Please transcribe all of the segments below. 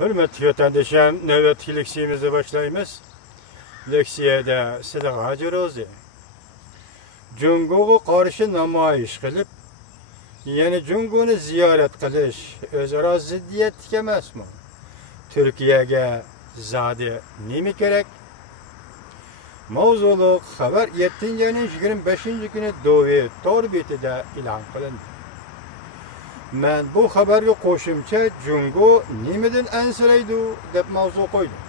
Hürmetli vatandaşım, nöbetçi leksiyemizi başlayımız. Leksiyede sizlere hacırız. Cungo'ya karşı namayış kılıp, yani Cungo'nu ziyaret kılış, özara ziddiyet emas mı? Türkiye'ye zade nemi gerek? Mavzuluk haber 7. ayının 25. günü Dovi Torbeti'de ilan kılındı. Men bu haberge qo'shimcha Jungo nimadan ansiraydi deb mavzu qo'ydim.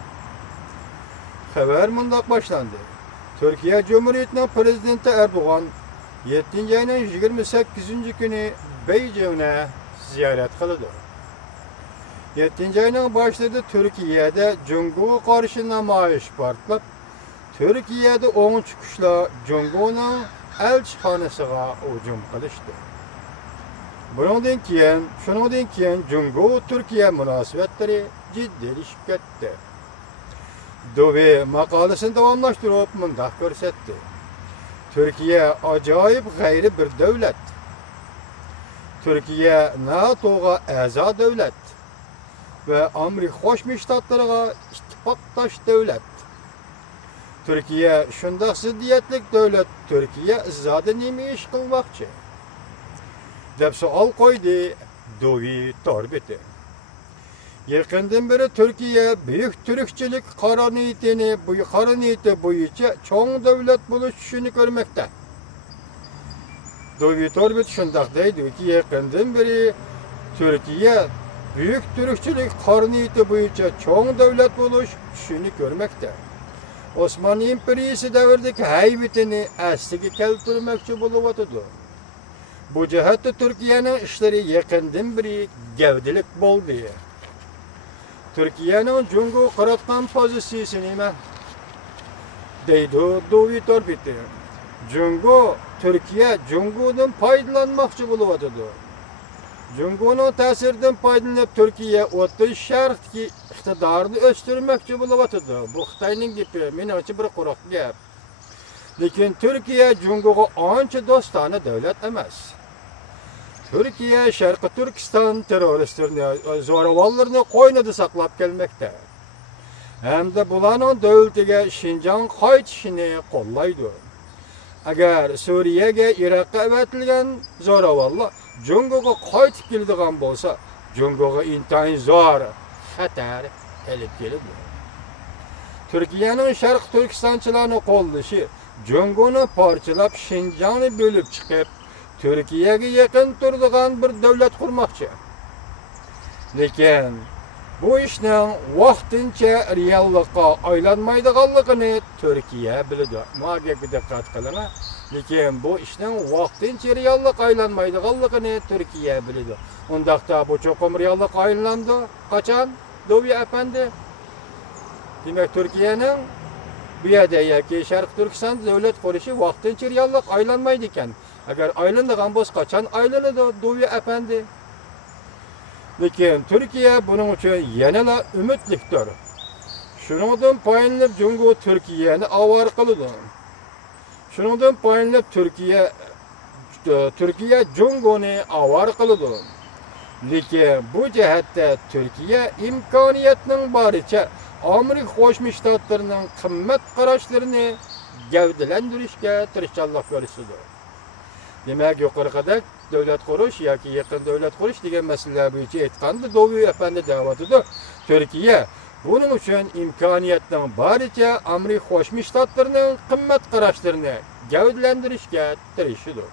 Xabar mundaq boshlandi. Turkiya Cumhuriyetining prezidenti Erdo'g'an 7. ayning 28. kuni Beijingni ziyorat qildi. 7. ayning boshida Turkiyada Jungo'ga qarshi namoyish portlab, Turkiyada o'ng chiqishlar Jungo'ning elchixonasiga hujum qilishdi. Shuningdan keyin Jungo Turkiya munosabatlari jiddiylashib ketdi. Dovi maqolasini davomlashtirib mundaq ko'rsatdi. Turkiya ajoyib g'ayri bir davlat. Turkiya NATO'ga a'zo davlat va Amerika Qo'shma Shtatlariga ittifoqdosh davlat. Turkiya shunday ziddiyatli davlat. Turkiya zodi nima ish qilmoqchi? deb savol qo'ydi Dovi Torbeti. Yaqindan beri Turkiya buyuk turkchilik qariniyati bo'yicha cho'ng davlat bo'lish tushini ko'rmoqda. Dovi Torbeti shunday deydiki, yaqindan beri Turkiya buyuk turkchilik qariniyati bo'yicha cho'ng davlat bo'lish tushini ko'rmoqda. Osmanlı imperiyasi davridagi haybatini asliga keltirmoqchi bo'lyapti. Bu jihatda Turkiyaning ishlari yaqindan beri gavdilik bo'ldi. Turkiyaning Jungo qaratgan pozitsiyasi nima? deydi Dovi Torbeti. Turkiya Jungodan foydalanmoqchi bo'lyapti. Jungoning ta'siridan foydalanib Turkiya O'rta Sharqdagi iqtidorini o'stirmoqchi bo'lyapti. Bu Xitoyning gapi, menimcha bir quruq gap. Lekin Turkiya Jungoga ancha do'stona davlat emas. Turkiya Sharqi Turkiston terroristlarini, zo'ravonlarni qo'ynida saqlab kelmoqda. Hamda bularning davlatiga Xinjiang qaytishini qo'llaydi. Agar Suriyaga, Iroqqa avatilgan zo'ravonlar Jungoga qaytib keladigan bo'lsa, Jungoga intayin zo'r xatar kelib keladi. Turkiyaning Sharqi Turkistonchilarni qo'llashi Jungoni parchalab Xinjiangni bo'lib chiqib, Turkiyaga yaqin turadigan bir davlat qurmoqchi. Lekin bu ishning vaqtincha reallikqa aylanmaydiganligini Turkiya biladi. Menga diqqat qiling. Lekin bu ishning vaqtincha reallikqa aylanmaydiganligini Turkiya biladi. Undaqda bu cho'qim reallikqa aylandi. Qachon? Dovi efendi. Demak, Turkiyaning bu yerda yoki Sharq Turkiston davlat qurishi vaqtincha reallik aylanmaydi ekan. Agar aylanadigan bo'lsa, qachon aylanadi Dovi efendi? Lekin Turkiya buning uchun yanada umidlikdir. Shuningdan foydalanib Jungo Turkiyani avar qiladi. Shuningdan foydalanib Turkiya Jungoni avar qiladi. Lekin bu jihatda Turkiya imkoniyatning boricha Amerika Qo'shma Shtatlarining qimmat qarashlarini gavdalantirishga tirishchilik ko'rsatdi. Demak, yuqoridagi davlat qurish yoki yaqin davlat qurish degan masalalar bo'yicha aytganda Dovi efendi da'vatida Turkiya buning uchun imkoniyatning boricha Amerika Qo'shma Shtatlarining qimmat qarashlarini gavdalantirishga tirishdi.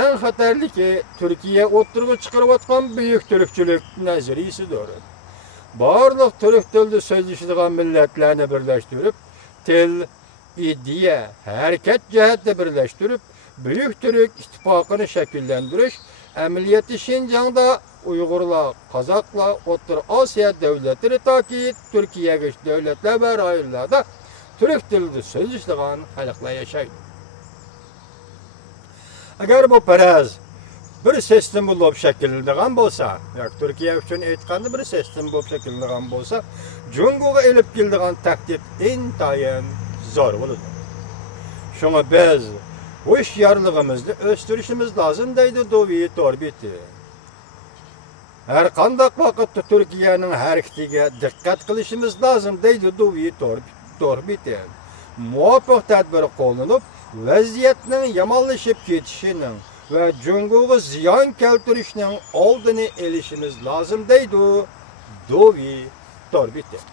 Eng xatarligi Turkiya o'ttirg'i chiqarayotgan buyuk turkchilik nazariyasidir. Barliq turk tilida so'zlashadigan millatlarni birlashtirib, til, ideya, harakat jihatda birlashtirib, buyuk turk ittifoqini shakllantirish amaliyoti Xinjiangda Uyg'urlar, Qozoqlar, O'rta Osiyo davlatlari toki Turkiyaga davlatlar va rayonlarda turk tilida so'zlashadigan xalqlar yashaydi. Agar bu faraz bir sistem bo'lib shakllangan bo'lsa, yoki Turkiya uchun aytganda bir sistem bo'lib shakllangan bo'lsa, Jungoga elib keladigan tahdid intayin zo'r bo'ladi. Shunga biz hushyorligimizni o'stirishimiz lozim deydi Dovi Torbeti. Her qandaq vaqtda Türkiye'nin hareketiga dikkat qilishimiz lazım deydi Duvi Torbiten. Muvaffaq tadbir qo'llanib, vaziyatning yomonlashib ketishining va Jungo'ga ziyon keltirishning oldini olishimiz lazım deydi Duvi Torbiten.